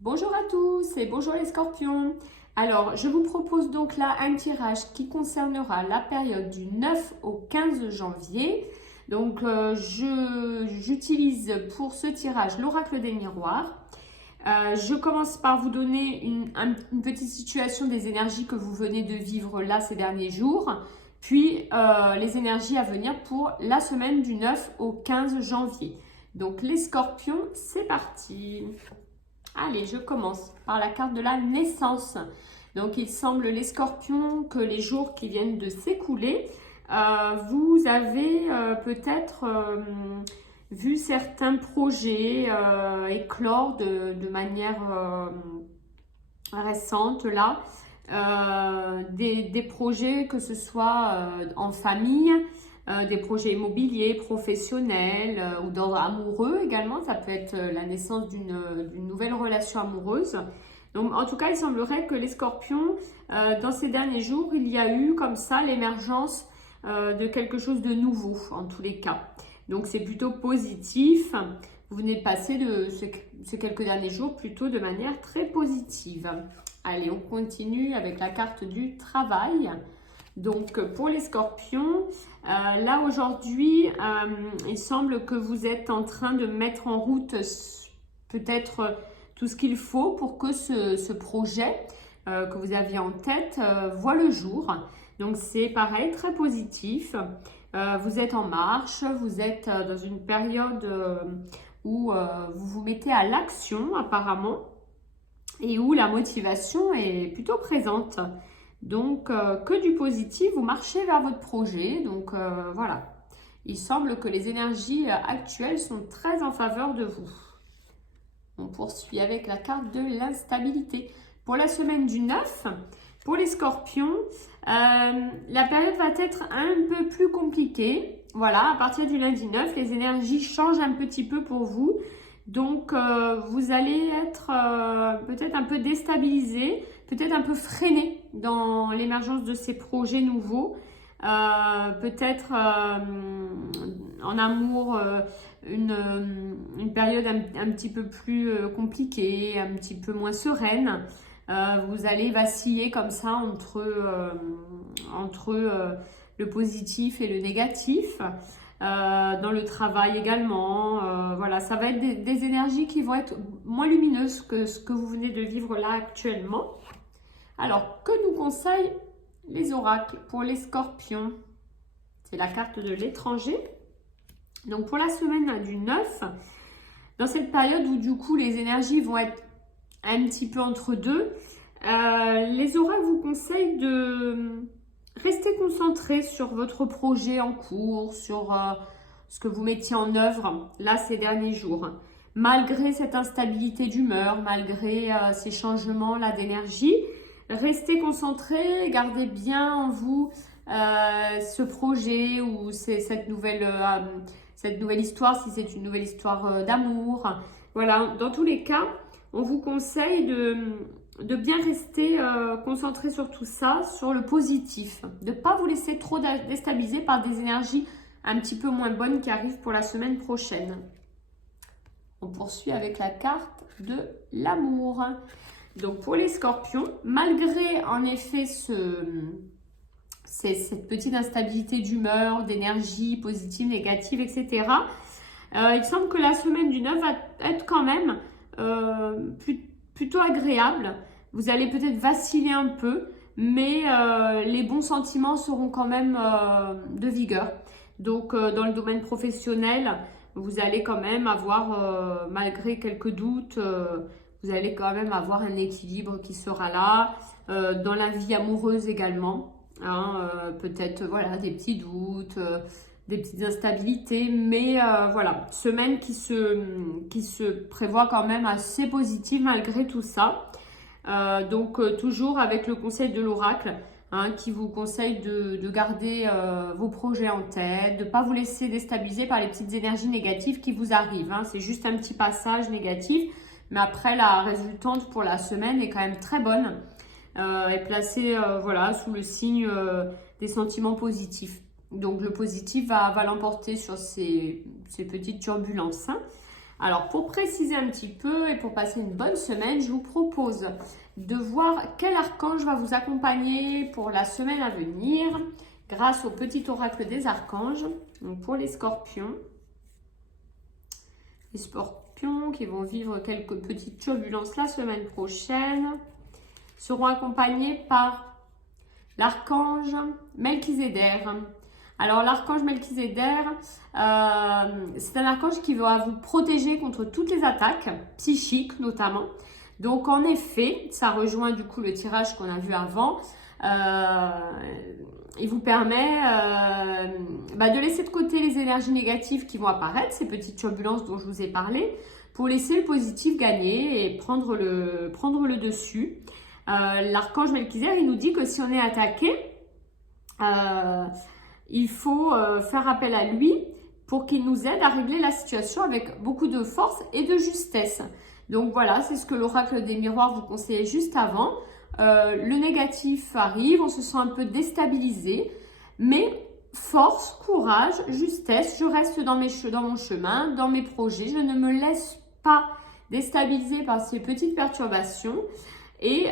Bonjour à tous et bonjour les scorpions. Alors, je vous propose donc là un tirage qui concernera la période du 9 au 15 janvier. Donc, j'utilise pour ce tirage l'oracle des miroirs. Je commence par vous donner une petite situation des énergies que vous venez de vivre là ces derniers jours, puis les énergies à venir pour la semaine du 9 au 15 janvier. Donc, les scorpions, c'est parti! Allez, je commence par la carte de la naissance. Donc, il semble, les scorpions, que les jours qui viennent de s'écouler, vous avez peut-être vu certains projets éclore de manière récente là. Des projets que ce soit en famille, des projets immobiliers, professionnels ou d'ordre amoureux également. Ça peut être la naissance d'une nouvelle relation amoureuse. Donc, en tout cas, il semblerait que les scorpions, dans ces derniers jours, il y a eu comme ça l'émergence de quelque chose de nouveau, en tous les cas. Donc, c'est plutôt positif. Vous venez de passer de ces quelques derniers jours plutôt de manière très positive. Allez, on continue avec la carte du travail. Donc, pour les scorpions, là aujourd'hui, il semble que vous êtes en train de mettre en route peut-être tout ce qu'il faut pour que ce projet que vous aviez en tête voit le jour. Donc, c'est pareil, très positif. Vous êtes en marche, vous êtes dans une période où vous vous mettez à l'action apparemment et où la motivation est plutôt présente. Donc, que du positif, vous marchez vers votre projet. Donc, voilà. Il semble que les énergies actuelles sont très en faveur de vous. On poursuit avec la carte de l'instabilité. Pour la semaine du 9, pour les scorpions, la période va être un peu plus compliquée. Voilà, à partir du lundi 9, les énergies changent un petit peu pour vous. Donc, vous allez être peut-être un peu déstabilisé, peut-être un peu freiné dans l'émergence de ces projets nouveaux. Peut-être en amour, une période un petit peu plus compliquée, un petit peu moins sereine. Vous allez vaciller comme ça entre le positif et le négatif. Dans le travail également. Voilà, ça va être des énergies qui vont être moins lumineuses que ce que vous venez de vivre là actuellement. Alors, que nous conseillent les oracles pour les scorpions? C'est la carte de l'étranger. Donc, pour la semaine du 9, dans cette période où du coup les énergies vont être un petit peu entre deux, les oracles vous conseillent de rester concentré sur votre projet en cours, sur ce que vous mettiez en œuvre là ces derniers jours. Malgré cette instabilité d'humeur, malgré ces changements là d'énergie, restez concentré, gardez bien en vous ce projet ou cette nouvelle histoire, si c'est une nouvelle histoire d'amour. Voilà, dans tous les cas, on vous conseille de bien rester concentré sur tout ça, sur le positif. De ne pas vous laisser trop déstabiliser par des énergies un petit peu moins bonnes qui arrivent pour la semaine prochaine. On poursuit avec la carte de l'amour. Donc pour les scorpions, malgré en effet cette petite instabilité d'humeur, d'énergie positive, négative, etc., il semble que la semaine du 9 va être quand même plutôt agréable. Vous allez peut-être vaciller un peu, mais les bons sentiments seront quand même de vigueur. Donc, dans le domaine professionnel, vous allez quand même avoir, malgré quelques doutes, vous allez quand même avoir un équilibre qui sera là. Dans la vie amoureuse également, hein, peut-être voilà, des petits doutes, des petites instabilités, mais voilà, semaine qui se prévoit quand même assez positive malgré tout ça. Donc toujours avec le conseil de l'oracle, hein, qui vous conseille de garder vos projets en tête, de ne pas vous laisser déstabiliser par les petites énergies négatives qui vous arrivent. Hein. C'est juste un petit passage négatif, mais après la résultante pour la semaine est quand même très bonne. Est placée voilà, sous le signe des sentiments positifs. Donc le positif va l'emporter sur ces petites turbulences. Hein. Alors, pour préciser un petit peu et pour passer une bonne semaine, je vous propose de voir quel archange va vous accompagner pour la semaine à venir grâce au petit oracle des archanges. Donc, pour les scorpions qui vont vivre quelques petites turbulences la semaine prochaine seront accompagnés par l'archange Melchizedek. Alors l'archange Melchizedek, c'est un archange qui va vous protéger contre toutes les attaques psychiques notamment. Donc en effet, ça rejoint du coup le tirage qu'on a vu avant. Il vous permet de laisser de côté les énergies négatives qui vont apparaître, ces petites turbulences dont je vous ai parlé, pour laisser le positif gagner et prendre le dessus. L'archange Melchizedek, il nous dit que si on est attaqué, il faut faire appel à lui pour qu'il nous aide à régler la situation avec beaucoup de force et de justesse. Donc voilà, c'est ce que l'oracle des miroirs vous conseillait juste avant. Le négatif arrive, on se sent un peu déstabilisé, mais force, courage, justesse, je reste dans mon chemin, dans mes projets, je ne me laisse pas déstabiliser par ces petites perturbations. Et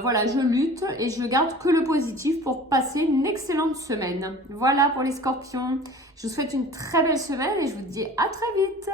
voilà, je lutte et je garde que le positif pour passer une excellente semaine. Voilà pour les scorpions. Je vous souhaite une très belle semaine et je vous dis à très vite.